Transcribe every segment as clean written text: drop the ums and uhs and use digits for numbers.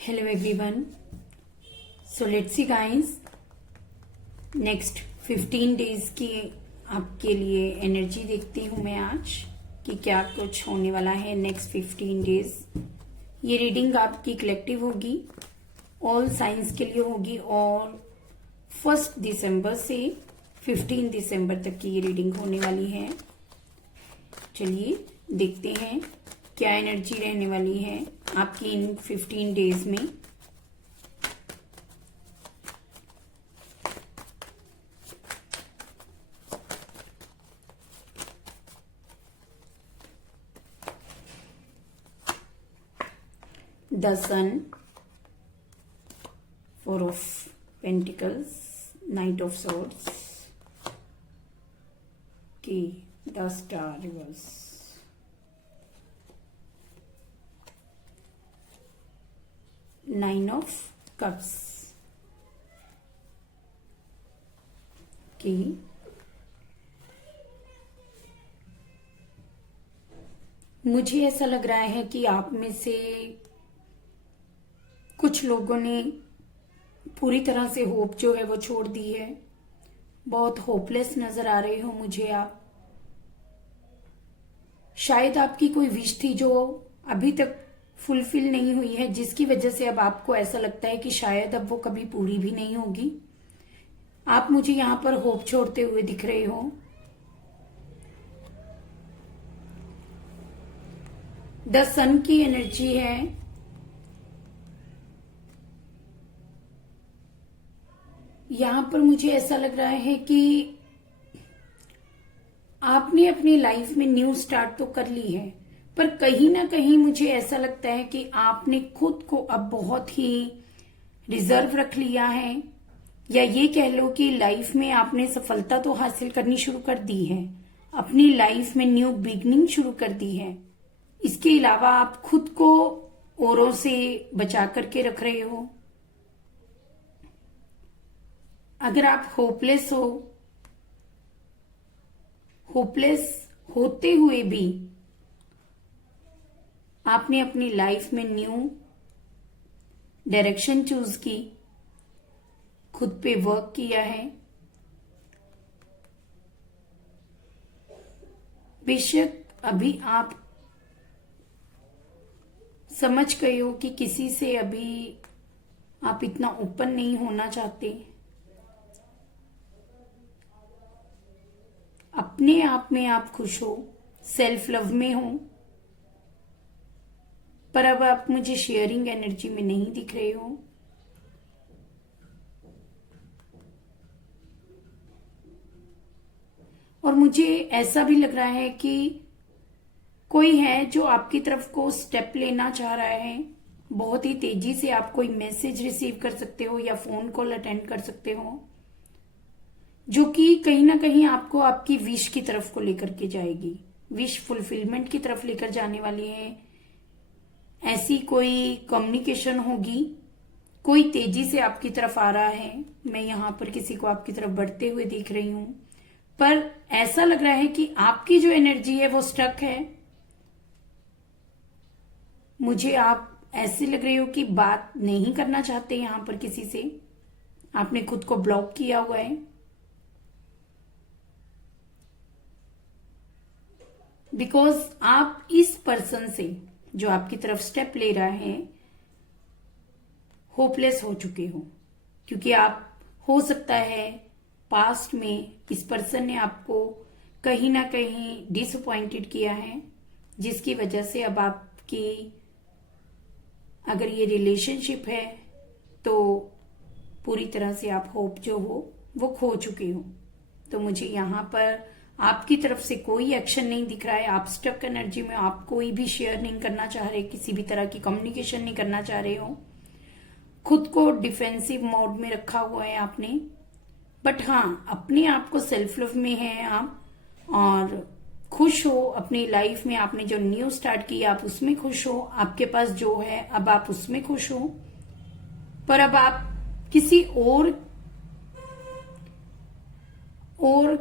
Hello everyone. So let's see guys. Next 15 days की आपके लिए एनर्जी देखती हूँ मैं आज कि क्या कुछ होने वाला है नेक्स्ट 15 डेज। ये रीडिंग आपकी कलेक्टिव होगी, ऑल साइंस के लिए होगी और 1 दिसंबर से 15 दिसंबर तक की ये रीडिंग होने वाली है। चलिए देखते हैं क्या एनर्जी रहने वाली है आपकी इन 15 डेज में। The sun, 4 of pentacles, knight of swords, की the star reverse, nine of cups की मुझे ऐसा लग रहा है कि आप में से कुछ लोगों ने पूरी तरह से होप जो है वो छोड़ दी है। बहुत होपलेस नजर आ रहे हो मुझे आप। शायद आपकी कोई विश थी जो अभी तक फुलफिल नहीं हुई है, जिसकी वजह से अब आपको ऐसा लगता है कि शायद अब वो कभी पूरी भी नहीं होगी। आप मुझे यहां पर होप छोड़ते हुए दिख रहे हो। द सन की एनर्जी है। यहां पर मुझे ऐसा लग रहा है कि आपने अपनी लाइफ में न्यू स्टार्ट तो कर ली है, पर कहीं ना कहीं मुझे ऐसा लगता है कि आपने खुद को अब बहुत ही रिजर्व रख लिया है, या ये कह लो कि लाइफ में आपने सफलता तो हासिल करनी शुरू कर दी है, अपनी लाइफ में न्यू बिगनिंग शुरू कर दी है। इसके अलावा आप खुद को औरों से बचा करके रख रहे हो। अगर आप होपलेस हो, होपलेस होते हुए भी आपने अपनी लाइफ में न्यू डायरेक्शन चूज की, खुद पे वर्क किया है। बेशक अभी आप समझ गए हो कि किसी से अभी आप इतना ओपन नहीं होना चाहते, अपने आप में आप खुश हो, सेल्फ लव में हो, पर अब आप मुझे शेयरिंग एनर्जी में नहीं दिख रहे हो। और मुझे ऐसा भी लग रहा है कि कोई है जो आपकी तरफ को स्टेप लेना चाह रहा है। बहुत ही तेजी से आप कोई मैसेज रिसीव कर सकते हो या फोन कॉल अटेंड कर सकते हो, जो कि कहीं ना कहीं आपको आपकी विश की तरफ को लेकर के जाएगी, विश फुलफिलमेंट की तरफ लेकर जाने वाली है। ऐसी कोई कम्युनिकेशन होगी, कोई तेजी से आपकी तरफ आ रहा है। मैं यहां पर किसी को आपकी तरफ बढ़ते हुए देख रही हूं, पर ऐसा लग रहा है कि आपकी जो एनर्जी है वो स्टक है। मुझे आप ऐसे लग रहे हो कि बात नहीं करना चाहते यहां पर किसी से, आपने खुद को ब्लॉक किया हुआ है। बिकॉज आप इस पर्सन से जो आपकी तरफ स्टेप ले रहा है होपलेस हो चुके हो, क्योंकि आप हो सकता है पास्ट में इस पर्सन ने आपको कहीं ना कहीं डिसअपॉइंटेड किया है, जिसकी वजह से अब आपकी अगर ये रिलेशनशिप है तो पूरी तरह से आप होप जो हो वो खो चुके हो। तो मुझे यहां पर आपकी तरफ से कोई एक्शन नहीं दिख रहा है। आप स्टक एनर्जी में, आप कोई भी शेयर नहीं करना चाह रहे, किसी भी तरह की कम्युनिकेशन नहीं करना चाह रहे हो, खुद को डिफेंसिव मोड में रखा हुआ है आपने। बट हाँ, अपने आप को सेल्फ लव में है आप और खुश हो अपनी लाइफ में। आपने जो न्यू स्टार्ट किया आप उसमें खुश हो, आपके पास जो है अब आप उसमें खुश हो, पर अब आप किसी और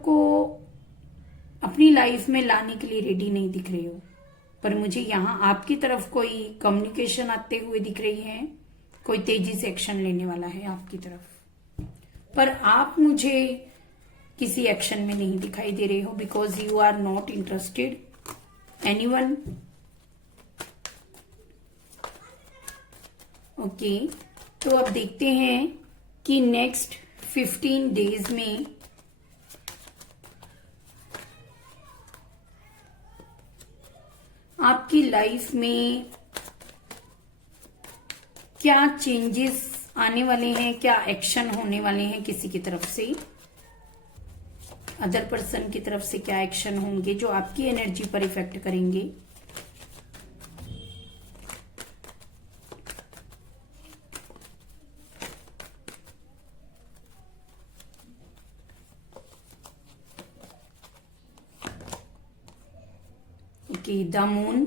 को अपनी लाइफ में लाने के लिए रेडी नहीं दिख रहे हो। पर मुझे यहाँ आपकी तरफ कोई कम्युनिकेशन आते हुए दिख रही है, कोई तेजी से एक्शन लेने वाला है आपकी तरफ, पर आप मुझे किसी एक्शन में नहीं दिखाई दे रहे हो, because you are not interested anyone. Okay, तो अब देखते हैं कि नेक्स्ट 15 डेज में आपकी लाइफ में क्या चेंजेस आने वाले हैं, क्या एक्शन होने वाले हैं किसी की तरफ से, अदर पर्सन की तरफ से क्या एक्शन होंगे जो आपकी एनर्जी पर इफेक्ट करेंगे। Okay, the moon,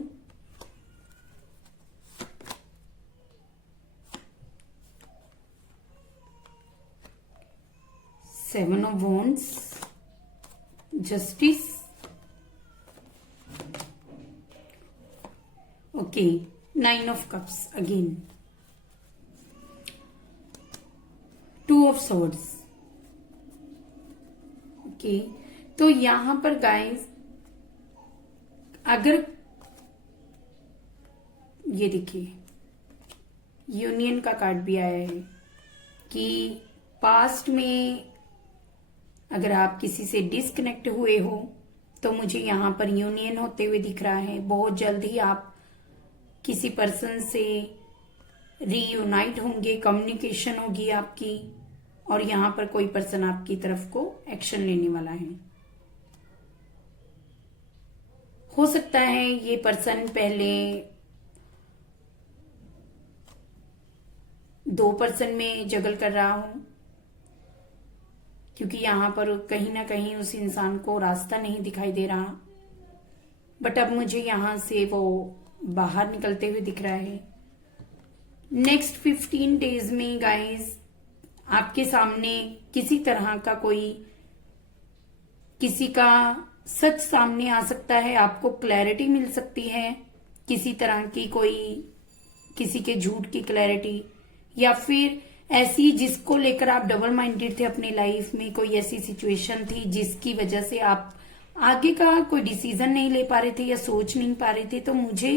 seven of wands, justice, okay, 9 of cups again, 2 of swords. Okay, तो यहां पर गाइस अगर ये देखिए यूनियन का कार्ड भी आया है कि पास्ट में अगर आप किसी से डिस्कनेक्ट हुए हो तो मुझे यहाँ पर यूनियन होते हुए दिख रहा है। बहुत जल्द ही आप किसी पर्सन से रीयूनाइट होंगे, कम्युनिकेशन होगी आपकी, और यहाँ पर कोई पर्सन आपकी तरफ को एक्शन लेने वाला है। हो सकता है ये पर्सन पहले 2 पर्सन में जगल कर रहा हो, क्योंकि यहां पर कहीं ना कहीं उस इंसान को रास्ता नहीं दिखाई दे रहा, बट अब मुझे यहां से वो बाहर निकलते हुए दिख रहा है। नेक्स्ट 15 डेज में गाइस आपके सामने किसी तरह का कोई किसी का सच सामने आ सकता है, आपको क्लैरिटी मिल सकती है किसी तरह की, कोई किसी के झूठ की क्लैरिटी, या फिर ऐसी जिसको लेकर आप डबल माइंडेड थे अपनी लाइफ में, कोई ऐसी सिचुएशन थी जिसकी वजह से आप आगे का कोई डिसीजन नहीं ले पा रहे थे या सोच नहीं पा रहे थे। तो मुझे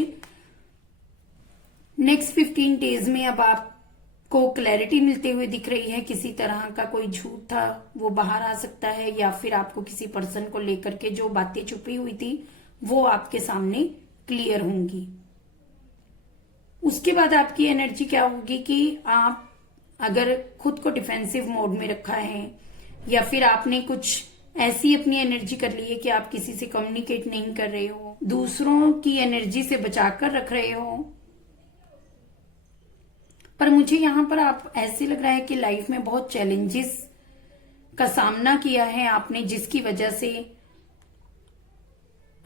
नेक्स्ट 15 डेज में अब आपको क्लैरिटी मिलते हुए दिख रही है। किसी तरह का कोई झूठ था वो बाहर आ सकता है, या फिर आपको किसी पर्सन को लेकर के जो बातें छुपी हुई थी वो आपके सामने क्लियर होंगी। उसके बाद आपकी एनर्जी क्या होगी कि आप अगर खुद को डिफेंसिव मोड में रखा है, या फिर आपने कुछ ऐसी अपनी एनर्जी कर ली है कि आप किसी से कम्युनिकेट नहीं कर रहे हो, दूसरों की एनर्जी से बचाकर रख रहे हो, पर मुझे यहां पर आप ऐसे लग रहा है कि लाइफ में बहुत चैलेंजेस का सामना किया है आपने, जिसकी वजह से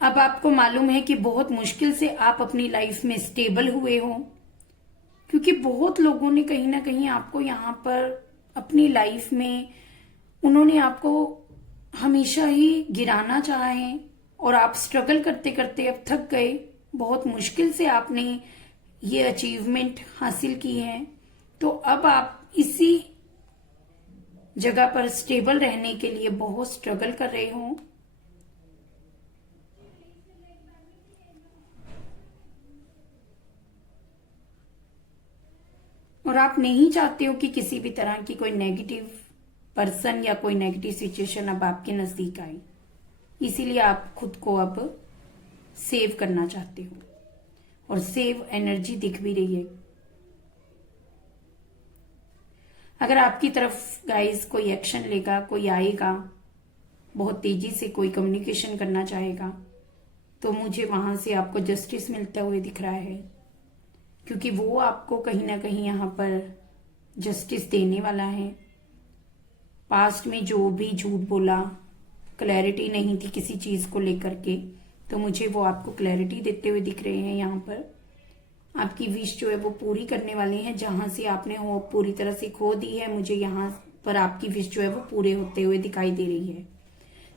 अब आपको मालूम है कि बहुत मुश्किल से आप अपनी लाइफ में स्टेबल हुए हो, क्योंकि बहुत लोगों ने कहीं ना कहीं आपको यहाँ पर अपनी लाइफ में उन्होंने आपको हमेशा ही गिराना चाहा है, और आप स्ट्रगल करते करते अब थक गए। बहुत मुश्किल से आपने ये अचीवमेंट हासिल की है, तो अब आप इसी जगह पर स्टेबल रहने के लिए बहुत स्ट्रगल कर रहे हो। और आप नहीं चाहते हो कि किसी भी तरह की कोई नेगेटिव पर्सन या कोई नेगेटिव सिचुएशन अब आपके नजदीक आए, इसीलिए आप खुद को अब सेव करना चाहते हो, और सेव एनर्जी दिख भी रही है। अगर आपकी तरफ गाइस कोई एक्शन लेगा, कोई आएगा, बहुत तेजी से कोई कम्युनिकेशन करना चाहेगा, तो मुझे वहां से आपको जस्टिस मिलता हुए दिख रहा है, क्योंकि वो आपको कहीं ना कहीं यहाँ पर जस्टिस देने वाला है। पास्ट में जो भी झूठ बोला, क्लैरिटी नहीं थी किसी चीज को लेकर के, तो मुझे वो आपको क्लैरिटी देते हुए दिख रहे हैं। यहाँ पर आपकी विश जो है वो पूरी करने वाले हैं, जहां से आपने होप पूरी तरह से खो दी है, मुझे यहाँ पर आपकी विश जो है वो पूरे होते हुए दिखाई दे रही है।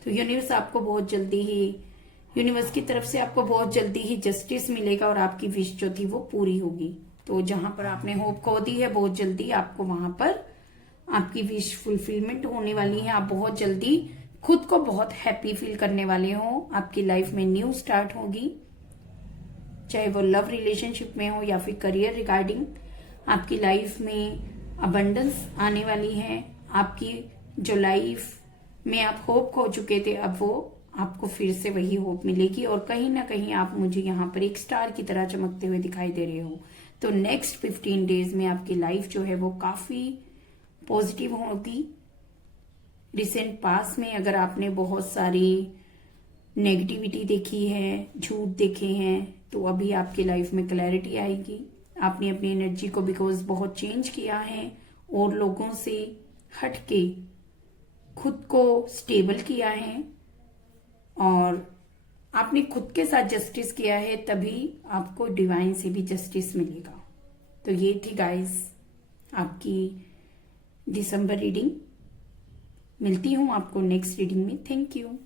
तो यूनिवर्स आपको बहुत जल्दी ही, यूनिवर्स की तरफ से आपको बहुत जल्दी ही जस्टिस मिलेगा, और आपकी विश जो थी वो पूरी होगी। तो जहां पर आपने होप खो दी है बहुत जल्दी आपको वहां पर आपकी विश फुलफिलमेंट होने वाली है। आप बहुत जल्दी खुद को बहुत हैप्पी फील करने वाले हो। आपकी लाइफ में न्यू स्टार्ट होगी, चाहे वो लव रिलेशनशिप में हो या फिर करियर रिगार्डिंग। आपकी लाइफ में अबंडेंस आने वाली है। आपकी जो लाइफ में आप होप खो चुके थे अब वो आपको फिर से वही होप मिलेगी और कहीं ना कहीं आप मुझे यहाँ पर एक स्टार की तरह चमकते हुए दिखाई दे रहे हो। तो नेक्स्ट 15 डेज में आपकी लाइफ जो है वो काफी पॉजिटिव होगी। रिसेंट पास में अगर आपने बहुत सारी नेगेटिविटी देखी है, झूठ देखे हैं, तो अभी आपकी लाइफ में क्लैरिटी आएगी। आपने अपनी एनर्जी को बिकॉज बहुत चेंज किया है और लोगों से हट के खुद को स्टेबल किया है और आपने खुद के साथ जस्टिस किया है, तभी आपको डिवाइन से भी जस्टिस मिलेगा। तो ये थी गाइस आपकी दिसंबर रीडिंग। मिलती हूँ आपको नेक्स्ट रीडिंग में। Thank you.